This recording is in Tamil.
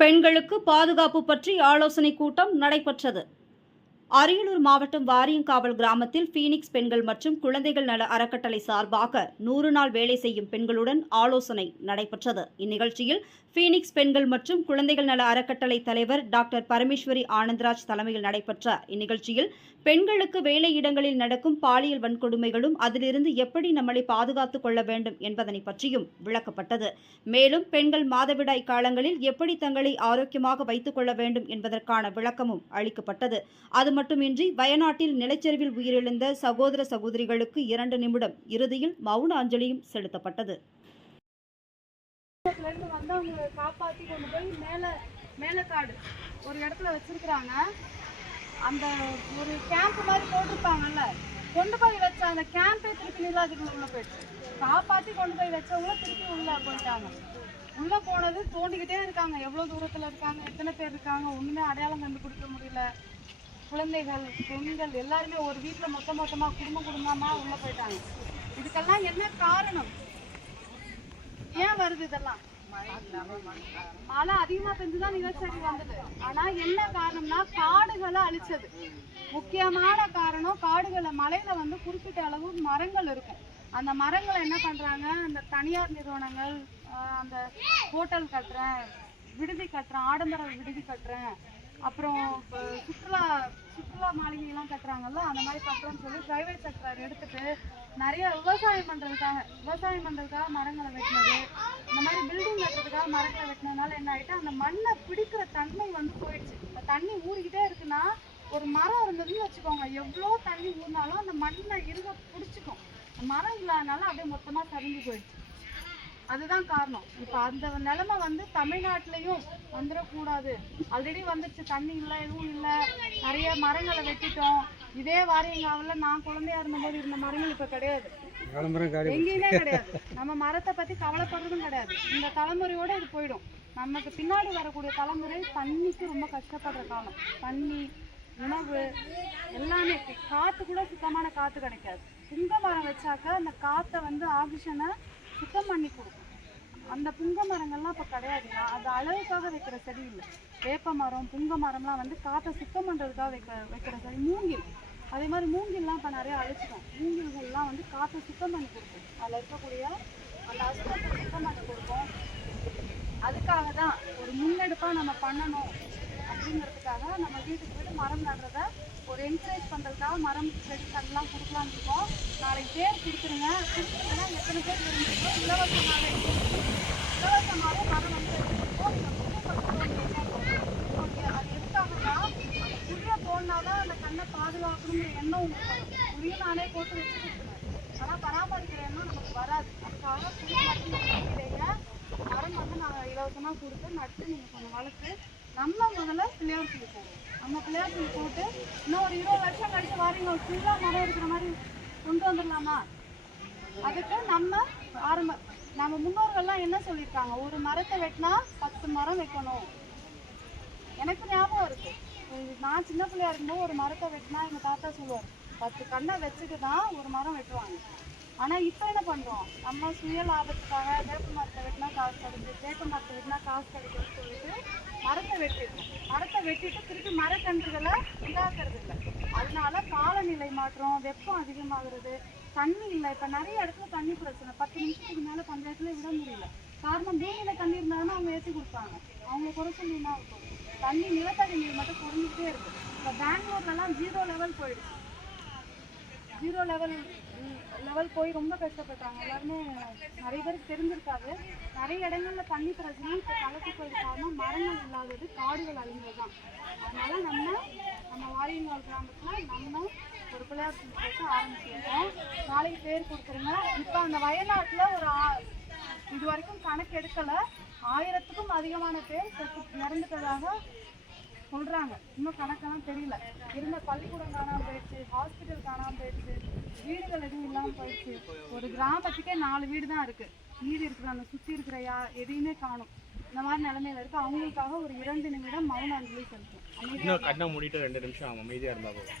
பெண்களுக்கு பாதுகாப்பு பற்றி ஆலோசனை கூட்டம் நடைபெற்றது. அரியலூர் மாவட்டம் வாரியங்காவல் கிராமத்தில் ஃபீனிக்ஸ் பெண்கள் மற்றும் குழந்தைகள் நல அறக்கட்டளை சார்பாக நூறு நாள் வேலை செய்யும் பெண்களுடன் ஆலோசனை நடைபெற்றது. இந்நிகழ்ச்சியில் ஃபீனிக்ஸ் பெண்கள் மற்றும் குழந்தைகள் நல அறக்கட்டளை தலைவர் டாக்டர் பரமேஸ்வரி ஆனந்தராஜ் தலைமையில் நடைபெற்ற இந்நிகழ்ச்சியில் பெண்களுக்கு வேலையிடங்களில் நடக்கும் பாலியல் வன்கொடுமைகளும் அதிலிருந்து எப்படி நம்மளை பாதுகாத்துக் கொள்ள வேண்டும் என்பதனை பற்றியும் விளக்கப்பட்டது. மேலும் பெண்கள் மாதவிடாய் காலங்களில் எப்படி தங்களை ஆரோக்கியமாக வைத்துக் கொள்ள வேண்டும் என்பதற்கான விளக்கமும் அளிக்கப்பட்டது. அது மட்டுமின்றி வயநாட்டில் நிலச்சரிவில் உயிரிழந்த சகோதர சகோதரிகளுக்கு இரண்டு நிமிடம் இறுதியில் மௌன அஞ்சலியும் செலுத்தப்பட்டது. கொண்டு போய் மேல காடு ஒரு இடத்துல வச்சிருக்கிறாங்க. அந்த ஒரு கேம்ப் மாதிரி போட்டிருப்பாங்கல்ல கொண்டு போய் வச்ச அந்த கேம்பே திருப்பி நீலாதிக்குள்ள உள்ள போயிடுச்சு. காப்பாற்றி கொண்டு போய் வச்சவங்கள திருப்பி உள்ள போயிட்டாங்க. உள்ளே போனது தோண்டிக்கிட்டே இருக்காங்க. எவ்வளோ தூரத்தில் இருக்காங்க எத்தனை பேர் இருக்காங்க ஒன்றுமே அடையாளம் கண்டுபிடிக்க முடியல. குழந்தைகள் பெண்கள் எல்லாருமே ஒரு வீட்டில் மொத்த மொத்தமாக குடும்ப குடும்பமாக உள்ளே போயிட்டாங்க. இதுக்கெல்லாம் என்ன காரணம்? ஏன் வருது இதெல்லாம்? மழை அதிகமா பெஞ்சுதான் நிலச்சரி வந்தது. ஆனா என்ன காரணம்னா காடுகளை அழிச்சது. முக்கியமான காரணம் காடுகளை மலையில வந்து குறிப்பிட்ட அளவு மரங்கள் இருக்கும். அந்த மரங்களை என்ன பண்றாங்க? அந்த தனியார் நிறுவனங்கள் அந்த ஹோட்டல் கட்டுறேன் விடுதி கட்டுறேன் ஆடம்பர விடுதி கட்டுறேன் அப்புறம் சுற்றுலா சுற்றுலா மாளிகையெல்லாம் கட்டுறாங்கல்ல அந்த மாதிரி கட்டுறோம்னு சொல்லி பிரைவேட் செக்டர் எடுத்துட்டு நிறைய விவசாயம் பண்ணுறதுக்காக விவசாயம் பண்ணுறதுக்காக மரங்களை வெட்டினது. இந்த மாதிரி பில்டிங் கட்டுறதுக்காக மரங்களை வெட்டினதுனால என்ன ஆகிட்டு அந்த மண்ணை பிடிக்கிற தன்மை வந்து போயிடுச்சு. இப்போ தண்ணி ஊறிக்கிட்டே இருக்குன்னா ஒரு மரம் இருந்ததுன்னு வச்சுக்கோங்க எவ்வளோ தண்ணி ஊறினாலும் அந்த மண்ணை இருக பிடிச்சிக்கும். மரம் இல்லாதனால அப்படியே மொத்தமாக சரிஞ்சு போயிடுச்சு. அதுதான் காரணம். இப்போ அந்த நிலைமை வந்து தமிழ்நாட்டிலையும் வந்துடக்கூடாது. ஆல்ரெடி வந்துடுச்சு. தண்ணி இல்லை எதுவும் இல்லை. நிறைய மரங்களை வெட்டிட்டோம். இதே வாரியங்காவில் நான் குழந்தையா இருந்தபோது இருந்த மரங்கள் இப்போ கிடையாது. எங்கேயுமே கிடையாது. நம்ம மரத்தை பத்தி கவலைப்படுறதும் கிடையாது. இந்த தலைமுறையோட இது போயிடும். நமக்கு பின்னாடி வரக்கூடிய தலைமுறை தண்ணிக்கு ரொம்ப கஷ்டப்படுற காலம். தண்ணி உணவு எல்லாமே. காத்து கூட சுத்தமான காத்து கிடைக்காது. புங்க மரம் வச்சாக்க அந்த காத்தை வந்து ஆக்சிஜனை சுத்தம் பண்ணி கொடுக்கும். அந்த புங்க மரங்கள்லாம் இப்போ கிடையாது அது அளவுக்காக வைக்கிற செடி இல்லை. வேப்ப மரம் புங்க மரம்லாம் வந்து காற்றை சுத்தம் பண்ணுறதுக்காக வைக்க வைக்கிற செடி மூங்கில். அதே மாதிரி மூங்கில்லாம் இப்போ நிறைய அழிச்சிட்டோம். மூங்கில்கள்லாம் வந்து காற்றை சுத்தம் பண்ணி கொடுக்கும். அதில் இருக்கக்கூடிய அந்த அசுத்தத்தை சுத்தம் பண்ணி கொடுக்கும். அதுக்காக தான் ஒரு முன்னெடுப்பாக நம்ம பண்ணணும். அப்படிங்கிறதுக்காக நம்ம வீட்டுக்கு வீடு மரம் நடுறத ஒரு என்கரேஜ் பண்ணுறதுக்காக மரம் செடி கண்ணெலாம் கொடுக்கலான்னு இருக்கோம். நாளைக்கு பேர் கொடுத்துருங்க. கொடுத்துருங்கன்னா எத்தனை பேர் இருந்துருக்கோ இலவசமாகவே இலவசமாகவே மரம் வந்து ஓகே அது எதுக்காகனா புரிய போனாதான் அந்த கண்ணை பாதுகாக்கணுங்கிற எண்ணம் உங்களுக்கு புரிய நானே போட்டு வச்சுருக்கேன் ஆனால் பராமரிக்கிற எண்ணம் நமக்கு வராது. அதுக்காக புரிய நட்டு மரம் வந்து நாங்கள் இலவசமாக கொடுத்து நட்டு நீங்கள் கொஞ்சம் வளர்த்து நம்ம முதல்ல பிள்ளையார் சொல்லி போடுவோம் நம்ம பிள்ளையார் சொல்லி போட்டு இன்னும் ஒரு இருபது வருஷம் கழிச்சு வாரீங்க ஒரு ஃபுல்லாக மரம் இருக்கிற மாதிரி கொண்டு வந்துடலாமா? அதுக்கு நம்ம ஆரம்ப நம்ம முன்னோர்கள்லாம் என்ன சொல்லியிருக்காங்க? ஒரு மரத்தை வெட்டினா பத்து மரம் வைக்கணும். எனக்கு ஞாபகம் இருக்கு. நான் சின்ன பிள்ளையா இருக்கும்போது ஒரு மரத்தை வெட்டினா எங்கள் தாத்தா சொல்லுவார் பத்து கண்ணை வச்சுட்டு தான் ஒரு மரம் வெட்டுவாங்க. ஆனா இப்போ என்ன பண்றோம்? நம்ம சுய லாபத்துக்காக வேப்ப மரத்தை வெட்டினா காசு கிடைக்குது வேப்ப மரத்தை வெட்டினா காசு கிடைக்குதுன்னு சொல்லிட்டு மரத்தை வெட்டிடுறோம். மரத்தை வெட்டிட்டு திருப்பி மரக்கன்றுகளை உண்டாக்குறது இல்லை. அதனால காலநிலை மாற்றம் வெப்பம் அதிகமாகிறது தண்ணி இல்லை. இப்போ நிறைய இடத்துல தண்ணி பிரச்சனை. பத்து நிமிஷத்துக்கு மேலே பஞ்சாயத்துல விட முடியல. காரணம் பூமியில தண்ணி இருந்தாலும் அவங்க ஏற்றி கொடுப்பாங்க. அவங்க குறை சொல்லி இருக்கும் தண்ணி நிலத்தடி நீர் மட்டும் குறைஞ்சிட்டே இருக்கு. இப்போ பெங்களூர்லலாம் ஜீரோ லெவல் போயிடுச்சு. ஜீரோ லெவல் லெவல் போய் ரொம்ப கஷ்டப்பட்டாங்க. எல்லாருமே நிறைய பேருக்கு தெரிஞ்சிருக்காது. நிறைய இடங்கள்ல தண்ணி பிரச்சனை இப்போ கலக்கு போயிட்டு காரணம் மரங்கள் இல்லாதது காடுகள் அழிந்தது தான் அதனால நம்ம நம்ம வாரியங்கால் கிராமத்தில் நம்ம ஒரு பிள்ளையார் போட்டு ஆரம்பிச்சிருக்கோம். நாளைக்கு பேர் கொடுத்துருங்க இப்போ அந்த வயநாட்டில் ஒரு ஆ- இது வரைக்கும் கணக்கு எடுக்கலை. ஆயிரத்துக்கும் அதிகமான பேர் செத்து இறந்துட்டதாக சொல்றாங்க. இன்னும் கணக்கெல்லாம் தெரியல. இருந்த பள்ளிக்கூடம் காணாம போயிடுச்சு ஹாஸ்பிட்டல் காணாம போயிடுச்சு வீடுகள் எதுவும் இல்லாம போயிடுச்சு. ஒரு கிராமத்துக்கே நாலு வீடு தான் இருக்கு. மீதி இருக்கிற அந்த சுத்தி இருக்கிற யா எதையுமே காணும். இந்த மாதிரி நிலைமையில இருக்கு. அவங்களுக்காக ஒரு இரண்டு நிமிடம் மௌன அஞ்சலி செலுத்தும் கண்ணை மூடிட்டு ரெண்டு நிமிஷம் அமைதியாக இருந்தால் போதும்.